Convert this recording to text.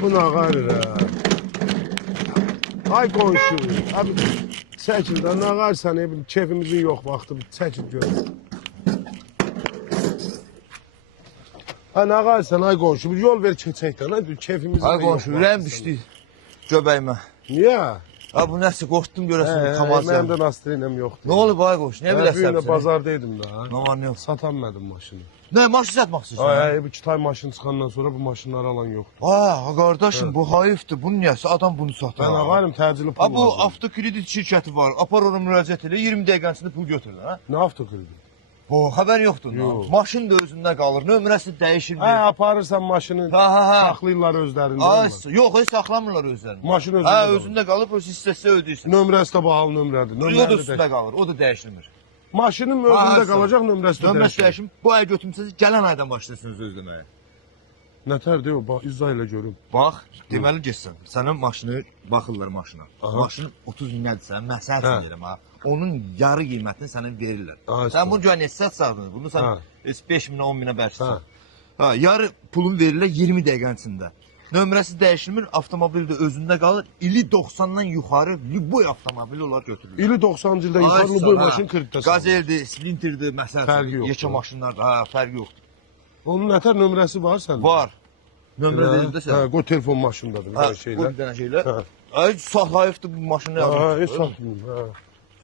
Bu nə qarır ha? Ay qonşu, abi çəkil də nə qarsan, keyfimizin yox vaxtı, çəkil görün. Ha nə qarsan ay qonşu, bir yol ver keçək də, keyfimizin Ay yox qonşu, ürəyim düşdü göbəyimə. Niyə? Ha bu nəsə qorxdum görəsən kamazla. Mənim də nastrenəm yoxdur. Nə olub ay qonşu, nə biləsən Mən sən? bazardaydım da. Nə var nə yox? Satanmadım maşını. Nə maşın satmaq istəyirsən? Ay, bu 2 ay maşın çıxandan sonra bu maşınları alan yoxdur. Ha qardaşım bu hayıfdır. Bunun niyəsə adam bunu satar. Mən ağarım təcili pul Ha bu lazım. avtokredit şirkəti var. Apar ona müraciət elə 20 dəqiqənin içində pul götürür ha. Nə avtokredit? O xəbər yoxdur. Yox. Maşın da özündə qalır. Nömrəsi dəyişilmir. Hə, aparırsan maşını, Ha. saxlayırlar özlərində. Ay, yox, heç saxlamırlar özlərini. Maşın özündə Ha, qalır. özündə qalıb, öz hissəsi ödəyirsən. Nömrəsi də bahalı nömrədir. O da Nömrəli üstündə qalır, o da dəyişilmir. Maşının özündə Ha, qalacaq, nömrəsi də Nömrəsi dəyişir. dəyişim. Bu ay götürmüsünüz, gələn aydan başlayırsınız özləməyə. Nətərdir o? Bax, izah ilə görüm. Bax, deməli getsən. Sənin maşını baxırlar maşına. Aha. Maşın 30 min nədirsə, məsəl üçün Hə. deyirəm ha. Onun yarı qiymətini sənə verirlər. Aha, Sən bunu görə neçə satdın? Bunu sən Hə. 5 minə, 10 minə bərksən. Hə. Ha, yarı pulun verirlər 20 dəqiqənin içində. Nömrəsi dəyişilmir, avtomobil də özündə qalır. İli 90-dan yuxarı lüboy avtomobil olar götürülür. İli 90-cı ildə yuxarı bu maşın kreditdə satılır. Qazeldir, Sprinterdir, məsəl Fərqi üçün. yoxdur. Yekə maşınlardır, ha, fərqi yoxdur. Onun nətər nömrəsi var səndə? Var. Nömrə verildi Hə, sən. qoy telefon maşındadır bir Ha, dənə şeylər. bu bir dənə şeylər. Hə. Ay, saxlayıbdır bu maşını Ha, heç yazıb. satmıyorum. Ha.